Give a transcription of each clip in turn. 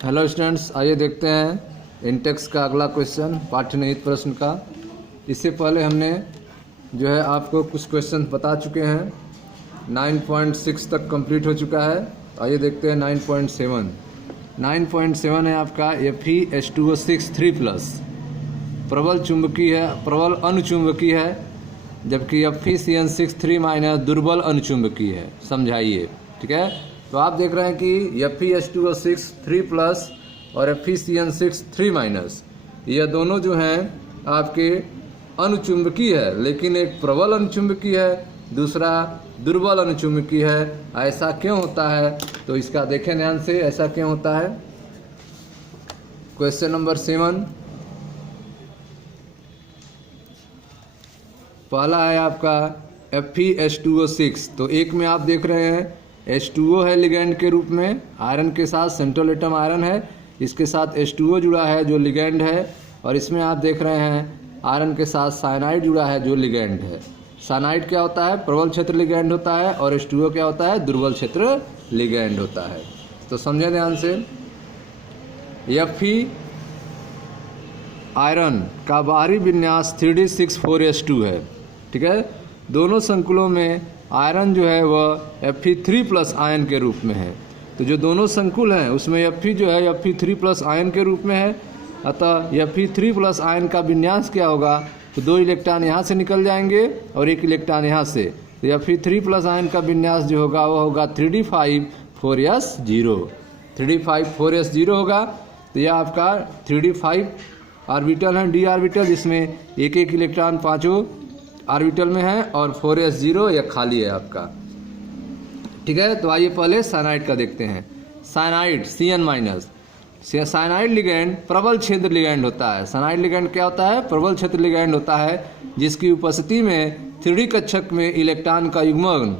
Hello students, आइए देखते हैं इंटेक्स का अगला क्वेश्चन पाठ्यनिहित प्रश्न का। इससे पहले हमने जो है आपको कुछ क्वेश्चन बता चुके हैं। 9.6 तक कंप्लीट हो चुका है। आइए देखते हैं 9.7। 9.7 है आपका Fe2O6 3+। प्रबल अनुचुंबकीय है, जबकि Fe2O6 3- दुर्बल अनुचुंबकीय है। समझाइए। ठीक है, तो आप देख रहे हैं कि Fe2O6 3+ और Fe2O6 3- यह दोनों जो हैं आपके अनुचुंबकीय है, लेकिन एक प्रबल अनुचुंबकीय है, दूसरा दुर्बल अनुचुंबकीय है। ऐसा क्यों होता है? तो इसका देखें ध्यान से, ऐसा क्यों होता है। क्वेश्चन नंबर 7 पहला है आपका Fe2O6। तो एक में आप देख रहे हैं H2O है लिगैंड के रूप में, आयरन के साथ सेंट्रल एटम आयरन है, इसके साथ H2O जुड़ा है जो लिगैंड है। और इसमें आप देख रहे हैं आयरन के साथ साइनाइड जुड़ा है जो लिगैंड है। साइनाइड क्या होता है? प्रबल क्षेत्र लिगैंड होता है, और H2O क्या होता है? दुर्बल क्षेत्र लिगैंड होता है। तो समझें ध्यान से, Fe आयरन का बाहरी विन्यास 3d64s2 है। ठीक है, दोनों संकुलों में आयरन जो है वह Fe3+ आयन के रूप में है। तो जो दोनों संकुल हैं उसमें Fe जो है Fe3+ आयन के रूप में है। अतः Fe3+ आयन का विन्यास क्या होगा? तो 2 इलेक्ट्रॉन यहाँ से निकल जाएंगे और 1 इलेक्ट्रॉन यहाँ से। तो Fe3+ आयन का विन्यास जो होगा वह होगा 3d5 4s0। 3d5 4s0 होगा। तो यह आपका 3d5 ऑर्बिटल है, डी ऑर्बिटल, जिसमें एक इलेक्ट्रॉन पांचों ऑर्बिटल में है, और 4s0 यह खाली है आपका। ठीक है, तो आइए पहले साइनाइड का देखते हैं। Cyanide Cn-। साइनाइड लिगैंड प्रबल क्षेत्र लिगैंड होता है। साइनाइड लिगैंड क्या होता है? प्रबल क्षेत्र लिगैंड होता है, जिसकी उपस्थिति में 3d कक्षक में इलेक्ट्रॉन का युग्मन।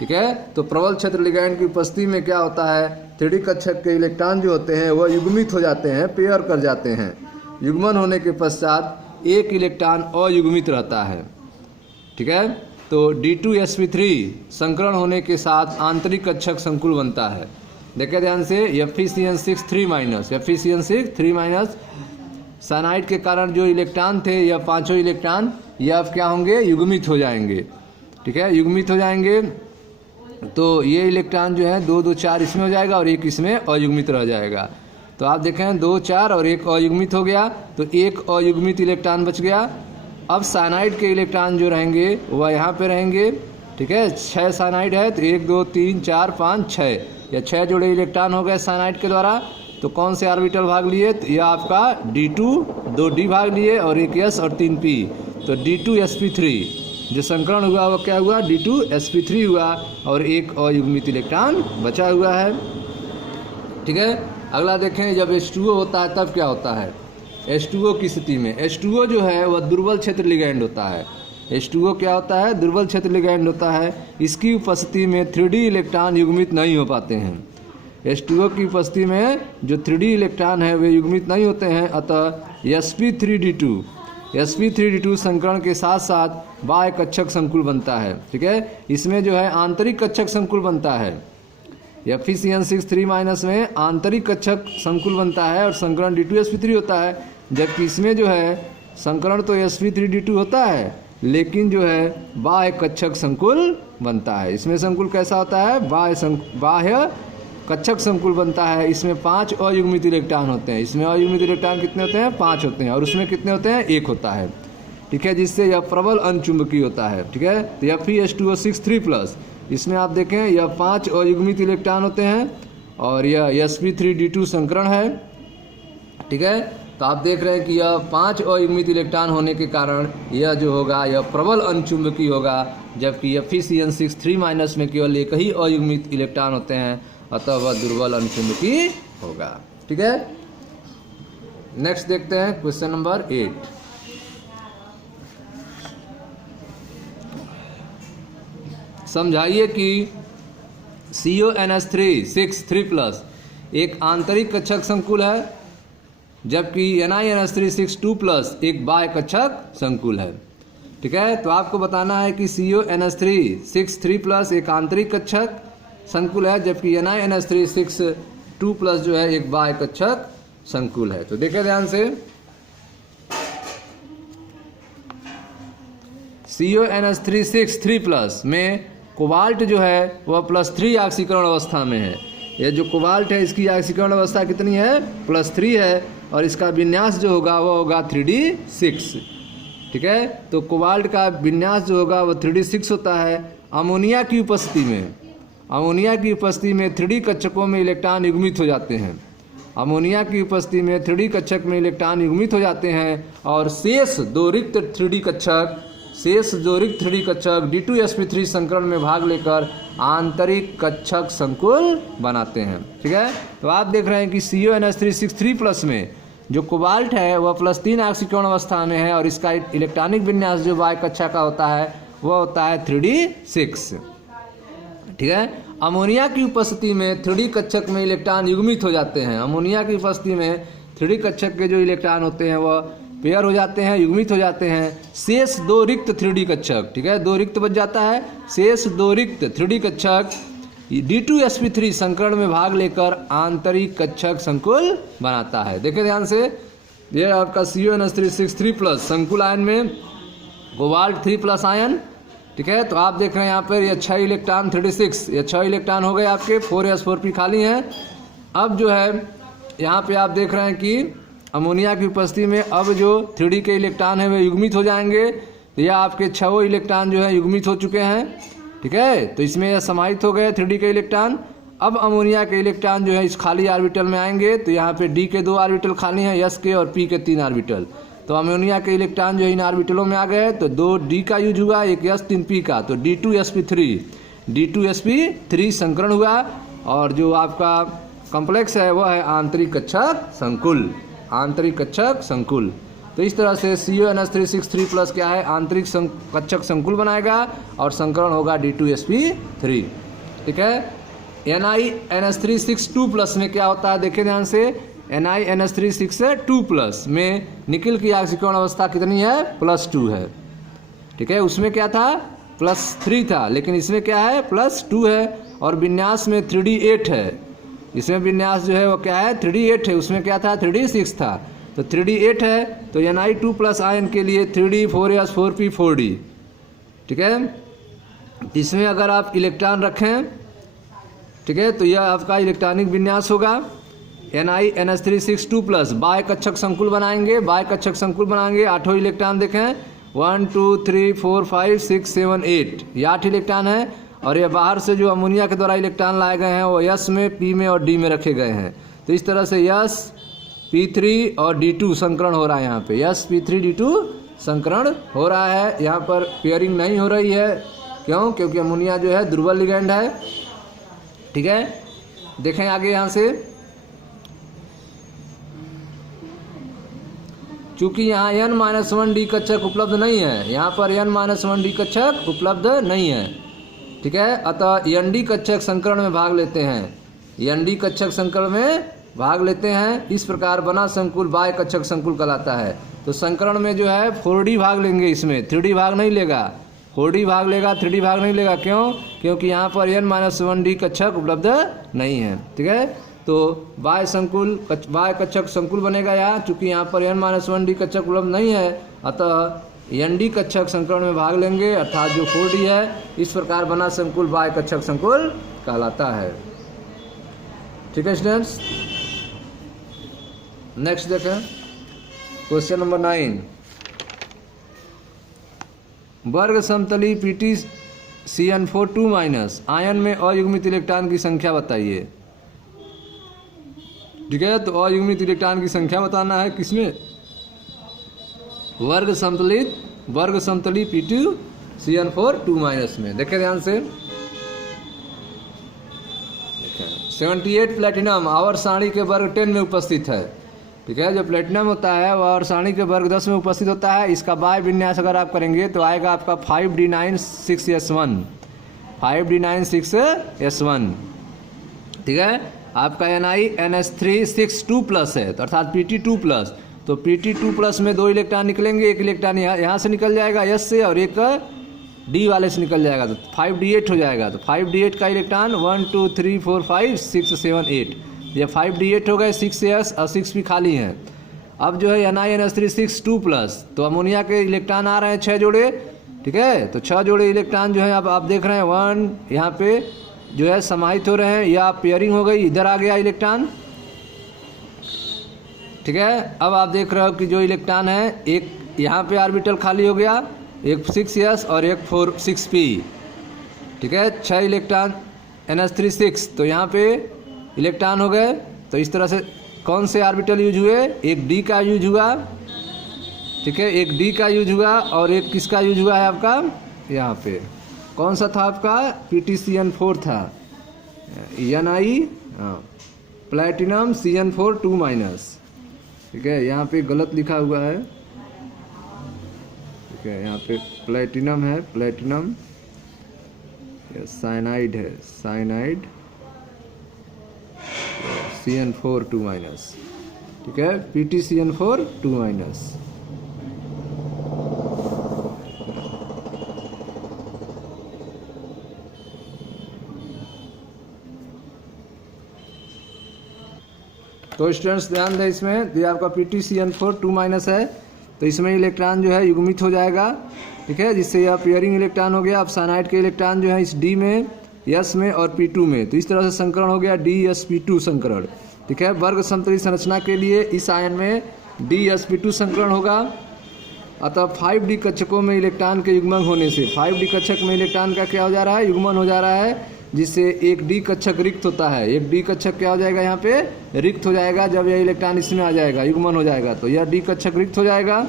ठीक है, तो प्रबल क्षेत्र लिगैंड की उपस्थिति में क्या होता है? 3d कक्षक के इलेक्ट्रॉन जो होते हैं वह युग्मित हो जाते हैं, पेयर कर जाते हैं। युग्मन होने के पश्चात 1 इलेक्ट्रॉन अयुग्मित रहता है। ठीक है, तो D2sp3 संकरण होने के साथ आंतरिक कक्षक संकुल बनता है। देखिए ध्यान से, Fe2O6 3- साइनाइड के कारण जो इलेक्ट्रॉन थे यह पांचों इलेक्ट्रॉन यह अब क्या होंगे? युग्मित हो जाएंगे। ठीक है, युग्मित हो जाएंगे। तो ये इलेक्ट्रॉन जो है 2, 2, 4 इसमें हो जाएगा और 1 इसमें अयुग्मित रह जाएगा। तो आप देखें 2, 4 और 1 अयुग्मित हो गया, तो 1 अयुग्मित इलेक्ट्रॉन बच गया। अब साइनाइड के इलेक्ट्रॉन जो रहेंगे वह यहाँ पे रहेंगे। ठीक है, 6 साइनाइड है, तो 1, 2, 3, 4, 5, 6 या 6 जोड़े इलेक्ट्रॉन हो गए साइनाइड के द्वारा। तो कौन से ऑर्बिटल भाग लिए? तो यह आपका D2, 2 D भाग लिए और 1 S और 3 P। तो D2sp3 जो संकरण हुआ वह क्या हुआ? D2sp3 हुआ, और 1 अयुग्मित इलेक्ट्रॉन बचा हुआ है। ठीक है, अगला देखें, जब H2O होता है तब क्या होता है? H2O की स्थिति में H2O जो है वह दुर्बल क्षेत्र लिगैंड होता है। H2O क्या होता है? दुर्बल क्षेत्र लिगैंड होता है। इसकी उपस्थिति में 3d इलेक्ट्रॉन युग्मित नहीं हो पाते हैं। H2O की उपस्थिति में जो 3d इलेक्ट्रॉन है वे युग्मित नहीं होते हैं। अतः sp3d2 संकरण के साथ साथ बाह्य कक्षक संकुल बनता है। ठीक है, इसमें जो है आंतरिक कक्षक संकुल बनता है। Fe2O6 3- में आंतरिक कक्षक संकुल बनता है और संकरण D2sp3 होता है, जबकि इसमें जो है संकरण तो sp3d2 होता है, लेकिन जो है बाह्य कक्षक संकुल बनता है। इसमें संकुल कैसा होता है? बाह्य कक्षक संकुल बनता है। इसमें 5 अयुग्मित इलेक्ट्रॉन होते हैं। इसमें अयुग्मित इलेक्ट्रॉन कितने होते हैं? 5 होते हैं, और उसमें कितने होते हैं? 1 होता है। ठीक है, जिससे यह प्रबल अनुचुंबकीय होता है। ठीक है, तो Fe2O6 3+, इसमें आप देखें यह 5 अयुग्मित इलेक्ट्रॉन होते हैं, और यह sp3d2 संकरण है। ठीक है, तो आप देख रहे हैं कि यह 5 अयुग्मित इलेक्ट्रॉन होने के कारण यह जो होगा यह प्रबल अनुचुंबकीय होगा, जबकि Fe2O6 3- में केवल 1 ही अयुग्मित इलेक्ट्रॉन होते हैं, अतः वह दुर्बल अनुचुंबकीय होगा। ठीक है, नेक्स्ट देखते हैं क्वेश्चन नंबर 8। समझाइए कि CONH3 6 एक आंतरिक कक्षक संकुल है, जबकि NiNH3 2+ एक बाह्य कक्षक संकुल है। ठीक है, तो आपको बताना है कि CONH3 6 एक आंतरिक कक्षक संकुल है, जबकि NiNH3 2+ जो है एक बाह्य कक्षक संकुल है। तो देखिए ध्यान से, CONH3 3+ में कोबाल्ट जो है वह +3 ऑक्सीकरण अवस्था में है। यह जो कोबाल्ट है इसकी ऑक्सीकरण अवस्था कितनी है? +3 है, और इसका विन्यास जो होगा वह होगा 3D6। ठीक है, तो कोबाल्ट का विन्यास जो होगा वह 3D6 होता है। अमोनिया की उपस्थिति में 3D कक्षकों में इलेक्ट्रॉन युग्मित हो जाते हैं। अमोनिया की उपस्थिति में 3D कक्षक में इलेक्ट्रॉन युग्मित हो जाते हैं, और शेष दो रिक्त 3D कक्षक D2sp3 संकरण में भाग लेकर आंतरिक कक्षक संकुल बनाते हैं। ठीक है, तो आप देख रहे हैं कि CONH3 में जो कोबाल्ट है वह +3 ऑक्सीकरण अवस्था में है, और इसका इलेक्ट्रॉनिक विन्यास जो बाह्य कक्षा का होता है वह होता है 3D6। ठीक है, अमोनिया की उपस्थिति में 3D कक्षक में इलेक्ट्रॉन युग्मित हो जाते हैं। अमोनिया की उपस्थिति में 3D कक्षक के जो इलेक्ट्रॉन होते हैं वह पेयर हो जाते हैं, युग्मित हो जाते हैं। शेष दो रिक्त 3D कक्षक, ठीक है, 2 रिक्त बच जाता है, शेष 2 रिक्त 3D कक्षक D2sp3 संकरण में भाग लेकर आंतरिक कक्षक संकुल बनाता है। देखिए ध्यान से, ये आपका CONH3 3+ संकुल आयन में कोबाल्ट 3+ आयन। ठीक है, तो आप देख रहे हैं यहाँ पर ये 6 इलेक्ट्रॉन 3D6, ये 6 इलेक्ट्रॉन हो गए आपके, 4s4p खाली हैं। अब जो है यहाँ पे आप देख रहे हैं कि अमोनिया की उपस्थिति में अब जो 3D के इलेक्ट्रॉन है वे युग्मित हो जाएंगे। तो यह आपके 6 इलेक्ट्रॉन जो है युग्मित हो चुके हैं। ठीक है, तो इसमें यह समाहित हो गए 3D के इलेक्ट्रॉन। अब अमोनिया के इलेक्ट्रॉन जो है इस खाली ऑर्बिटल में आएंगे। तो यहाँ पे D के 2 ऑर्बिटल खाली हैं, S के, और P के 3 ऑर्बिटल। तो अमोनिया के इलेक्ट्रॉन जो है इन ऑर्बिटलों में आ गए, तो 2 D का यूज हुआ, एक S 3 P का, तो D2sp3 संकरण हुआ। और जो आपका कॉम्प्लेक्स है वह है आंतरिक कक्षक संकुल। तो इस तरह से CONH3 3+ क्या है? आंतरिक कक्षक संकुल बनाएगा, और संकरण होगा D2sp3। ठीक है, NiNH3 2+ में क्या होता है? देखिए ध्यान से, NiNH3 2+ में निकिल की ऑक्सीकरण अवस्था कितनी है? +2 है। ठीक है, उसमें क्या था? +3 था, लेकिन इसमें क्या है? +2 है, और विन्यास में 3D8 है। इसमें विन्यास जो है वो क्या है? 3D8 है। उसमें क्या था? 3D6 था। तो 3D8 है, तो Ni2+ आयन के लिए 3D 4s4p 4D। ठीक है, इसमें अगर आप इलेक्ट्रॉन रखें, ठीक है, तो यह आपका इलेक्ट्रॉनिक विन्यास होगा। NiNH3 2+ बाह्य कक्षक संकुल बनाएंगे। 8 इलेक्ट्रॉन देखें, 1 2 3 4 5 6 7 8, ये 8 इलेक्ट्रॉन है। और ये बाहर से जो अमोनिया के द्वारा इलेक्ट्रॉन लाए गए हैं वो S में, P में और D में रखे गए हैं। तो इस तरह से S P3 और D2 संकरण हो रहा है। यहाँ पे S P3 D2 संकरण हो रहा है। यहाँ पर पेयरिंग नहीं हो रही है, क्यों? क्योंकि अमोनिया जो है दुर्बल लिगैंड है। ठीक है, देखें आगे यहाँ से, चूंकि यहाँ N-1D कक्षक उपलब्ध नहीं है, यहाँ पर N-1D कक्षक उपलब्ध नहीं है। ठीक है, अतः ND कक्षक संकरण में भाग लेते हैं। ND कक्षक संकरण में भाग लेते हैं। इस प्रकार बना संकुल बाह्य कक्षक संकुल कहलाता है। तो संकरण में जो है 4D भाग लेंगे, इसमें 3D भाग नहीं लेगा। 4D भाग लेगा, 3D भाग नहीं लेगा। क्यों? क्योंकि यहाँ पर N-1D कक्षक उपलब्ध नहीं है। ठीक है, तो बाह्य कक्षक संकुल बनेगा यहाँ, चूँकि यहाँ पर N-1D कक्षक उपलब्ध नहीं है, अतः ND कक्षक संकरण में भाग लेंगे, अर्थात जो 4D है। इस प्रकार बना संकुल बाह्य कक्षक संकुल कहलाता है। ठीक है स्टूडेंट्स, नेक्स्ट देखें, क्वेश्चन नंबर 9। वर्ग समतली PtCN4 2- आयन में अयुग्मित इलेक्ट्रॉन की संख्या बताइए। ठीक है, तो अयुग्मित इलेक्ट्रॉन की संख्या बताना है किसमें? वर्ग समतली PtCN4 2- में। देखें ध्यान से, 78 प्लेटिनम आवर्त सारणी के वर्ग 10 में उपस्थित है। ठीक है, जो प्लेटिनम होता है वह आवर्त सारणी के वर्ग 10 में उपस्थित होता है। इसका बाह्य विन्यास अगर आप करेंगे तो आएगा आपका 5d96s1, 5d96s1। ठीक है, आपका NiNH3 2+ है, तो अर्थात Pt2+। तो Pt2+ में 2 इलेक्ट्रॉन निकलेंगे, एक इलेक्ट्रॉन यहाँ से निकल जाएगा S से, और एक D वाले से निकल जाएगा, तो 5d8 हो जाएगा। तो 5d8 का इलेक्ट्रॉन 1 2 3 4 5 6 7 8, ये 5D8 हो गए, 6S और 6P खाली हैं। अब जो है NiNH3 6 2+, तो अमोनिया के इलेक्ट्रॉन आ रहे हैं 6 जोड़े, ठीक है। तो 6 जोड़े इलेक्ट्रॉन जो है अब आप देख रहे हैं 1 यहाँ पे जो है समाहित हो रहे हैं, या पेयरिंग हो गई, इधर आ गया इलेक्ट्रॉन, ठीक है। अब आप देख रहे हो कि जो इलेक्ट्रॉन है एक यहाँ पे ऑर्बिटल खाली हो गया, एक 6S और एक 6P, ठीक है। 6 इलेक्ट्रॉन NH3 6, तो यहाँ पे इलेक्ट्रॉन हो गए। तो इस तरह से कौन से ऑर्बिटल यूज हुए, एक D का यूज हुआ, ठीक है, एक D का यूज हुआ, और एक किसका यूज हुआ है आपका, यहाँ पे कौन सा था आपका, PTCN4 था, Ni प्लेटिनम CN4 2-, ठीक है। यहाँ पे गलत लिखा हुआ है, ठीक है, यहाँ पे प्लेटिनम है, प्लेटिनम साइनाइड है, साइनाइड CN4 2-, ठीक है, PTCN4 2-। तो स्टूडेंट्स ध्यान दें, इसमें ये आपका PTCN4 2- है, तो इसमें इलेक्ट्रॉन जो है युग्मित हो जाएगा, ठीक है, जिससे यह पेयरिंग इलेक्ट्रॉन हो गया। अब साइनाइड के इलेक्ट्रॉन जो है इस D में, S में और P2 में, तो इस तरह से संकरण हो गया DsP2 संकरण, ठीक है। वर्ग समतली संरचना के लिए इस आयन में DsP2 संकरण होगा। अतः 5D कक्षकों में इलेक्ट्रॉन के युग्मन होने से 5D कक्षक में इलेक्ट्रॉन का क्या हो जा रहा है, युग्मन हो जा रहा है, जिससे एक D कक्षक रिक्त होता है। एक D कक्षक क्या हो जाएगा, यहाँ पे रिक्त हो जाएगा जब यह इलेक्ट्रॉन इसमें आ जाएगा, युग्मन हो जाएगा, तो यह D कक्षक रिक्त हो जाएगा,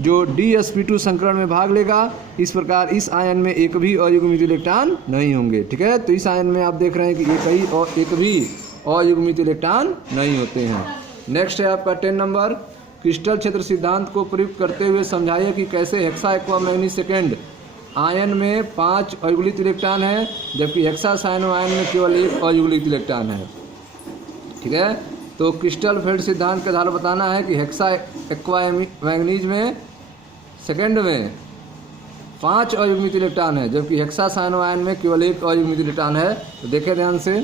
जो DsP2 संकरण में भाग लेगा। इस प्रकार इस आयन में एक भी अयुग्मित इलेक्ट्रॉन नहीं होंगे, ठीक है। तो इस आयन में आप देख रहे हैं कि एक भी अयुग्मित इलेक्ट्रॉन नहीं होते हैं। नेक्स्ट है आपका 10 नंबर, क्रिस्टल क्षेत्र सिद्धांत को प्रयुक्त करते हुए समझाइए कि कैसे hexa aqua manganese second ion में 5 अयुग्लित इलेक्ट्रॉन है, जबकि हेक्सा साइनो आयन में केवल 1 अयुग्लित इलेक्ट्रॉन है, ठीक है। तो क्रिस्टल फेल्ड सिद्धांत के आधार बताना है कि हेक्सा एक्वा मैग्नीज में सेकेंड में 5 अयुग्मित इलेक्ट्रॉन है, जबकि हेक्सा साइनो आयन में केवल 1 अयुग्मित इलेक्ट्रॉन है। तो देखें ध्यान से,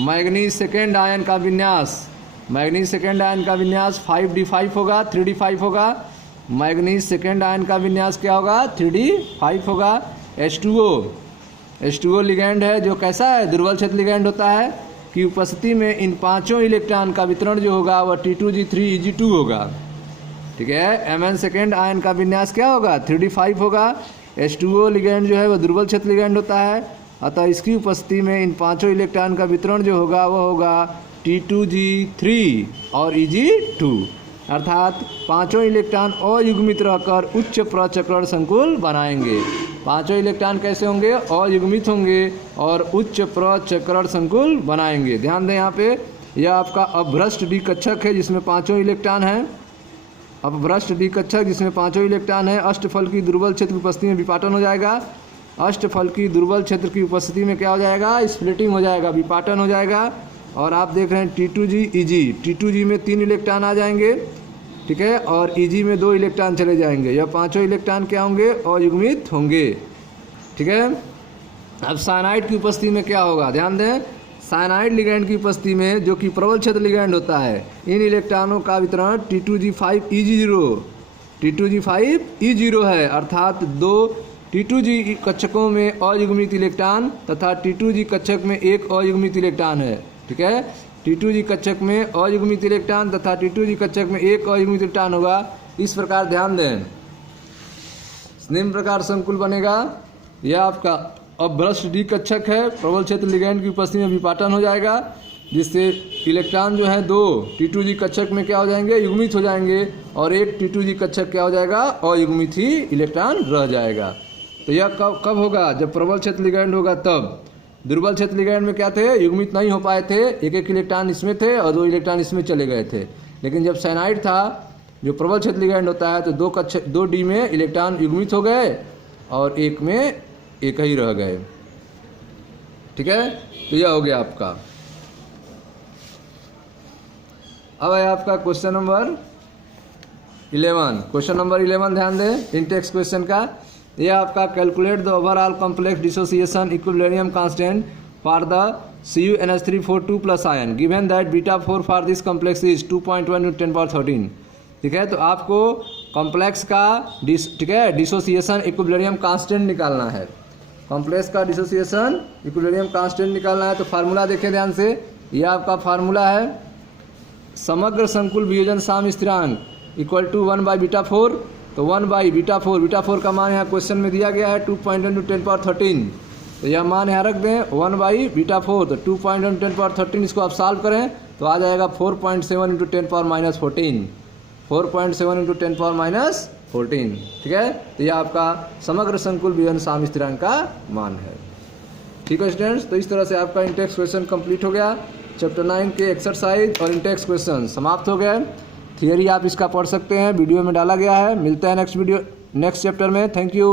मैग्नीज सेकेंड आयन का विन्यास, मैग्नीज सेकेंड आयन का विन्यास 5D5 होगा, 3D5 होगा। मैग्नीज सेकेंड आयन का विन्यास क्या होगा, 3D5 होगा। H2O लिगैंड है, जो कैसा है, दुर्बल क्षेत्र लिगैंड होता है, की उपस्थिति में इन 5 इलेक्ट्रॉन का वितरण जो होगा वह T2G3Eg2 होगा, ठीक है। Mn सेकेंड आयन का विन्यास क्या होगा, 3D5 होगा। H2O लिगैंड जो है वह दुर्बल क्षेत्र लिगैंड होता है, अतः इसकी उपस्थिति में इन 5 इलेक्ट्रॉन का वितरण जो होगा वह होगा T2G3 और Eg2, अर्थात 5 इलेक्ट्रॉन अयुग्मित रहकर उच्च प्रचक्रण संकुल बनाएंगे। 5 इलेक्ट्रॉन कैसे होंगे, अयुग्मित होंगे और उच्च प्रचक्रण संकुल बनाएंगे। ध्यान दें, यहाँ पे यह आपका अपभ्रष्ट D कक्षक है जिसमें 5 इलेक्ट्रॉन हैं, अपभ्रष्ट D कक्षक जिसमें 5 इलेक्ट्रॉन है। अष्टफल की दुर्बल क्षेत्र की उपस्थिति में विपाटन हो जाएगा। अष्टफल की दुर्बल क्षेत्र की उपस्थिति में क्या हो जाएगा, स्प्लिटिंग हो जाएगा, विपाटन हो जाएगा। और आप देख रहे हैं T2G Eg, T2G में 3 इलेक्ट्रॉन आ जाएंगे, ठीक है, और Eg में 2 इलेक्ट्रॉन चले जाएंगे। यह 5 इलेक्ट्रॉन क्या होंगे, अयुग्मित होंगे, ठीक है। अब साइनाइड की उपस्थिति में क्या होगा, ध्यान दें, साइनाइड लिगैंड की उपस्थिति में, जो कि प्रबल क्षेत्र लिगैंड होता है, इन इलेक्ट्रॉनों का वितरण T2G5 है, अर्थात 2 T2G कक्षकों में अयुग्मित इलेक्ट्रॉन तथा T2G कक्षक में 1 अयुग्मित इलेक्ट्रॉन है, ठीक है। T2G कक्षक में अयुग्मित इलेक्ट्रॉन तथा T2G कक्षक में 1 अयुग्मित इलेक्ट्रॉन होगा। इस प्रकार ध्यान दें, निम्न प्रकार संकुल बनेगा। यह आपका अपभ्रष्ट D कक्षक है, प्रबल क्षेत्र लिगैंड की उपस्थिति में विपाटन हो जाएगा, जिससे इलेक्ट्रॉन जो है 2 T2G कक्षक में क्या हो जाएंगे, युग्मित हो जाएंगे, और 1 T2G कक्षक क्या हो जाएगा, अयुग्मित ही इलेक्ट्रॉन रह जाएगा। तो यह कब होगा, जब प्रबल क्षेत्र लिगैंड होगा तब। दुर्बल क्षेत्र लिगैंड में क्या थे, युग्मित नहीं हो पाए थे, 1 इलेक्ट्रॉन इसमें थे और 2 इलेक्ट्रॉन इसमें चले गए थे। लेकिन जब साइनाइड था, जो प्रबल क्षेत्र लिगैंड होता है, तो 2 D में इलेक्ट्रॉन युग्मित हो गए और 1 में 1 ही रह गए, ठीक है। तो यह हो गया आपका। अब है आपका क्वेश्चन नंबर 11। क्वेश्चन नंबर 11 ध्यान दें, इंटेक्स क्वेश्चन का। यह आपका calculate the overall complex dissociation equilibrium constant for the CuNH3 2+ ion given that beta 4 for this complex is 2.1 × 10⁻13। ठीक है, तो आपको कॉम्प्लेक्स का ठीक है डिसोसिएशन इक्विलिब्रियम कांस्टेंट निकालना है। कॉम्प्लेक्स का डिसोसिएशन इक्विलिब्रियम कांस्टेंट निकालना है। तो फार्मूला देखें ध्यान से, यह आपका फार्मूला है समग्र संकुल वियोजन साम स्थिरांक इक्वल टू 1/β4। तो 1/β4, β4 का मान यहाँ क्वेश्चन में दिया गया है 2.1 × 10⁻13। तो यह मान यहाँ रख दें 1/β4। तो 2.1 × 10⁻13 इसको आप सॉल्व करें तो आ जाएगा 4.7 × 10⁻14। 4.7 × 10⁻14। ठीक है, तो यह आपका समग्र संकुल वियोजन साम स्थिरांक का मान है। ठीक है स्टूडेंट्स, तो इस तरह से आपका इंटेक्स क्वेश्चन कंप्लीट हो गया। चैप्टर 9 के एक्सरसाइज और इंटेक्स क्वेश्चन समाप्त हो गए। थियरी आप इसका पढ़ सकते हैं, वीडियो में डाला गया है। मिलते हैं नेक्स्ट चैप्टर में। Thank you.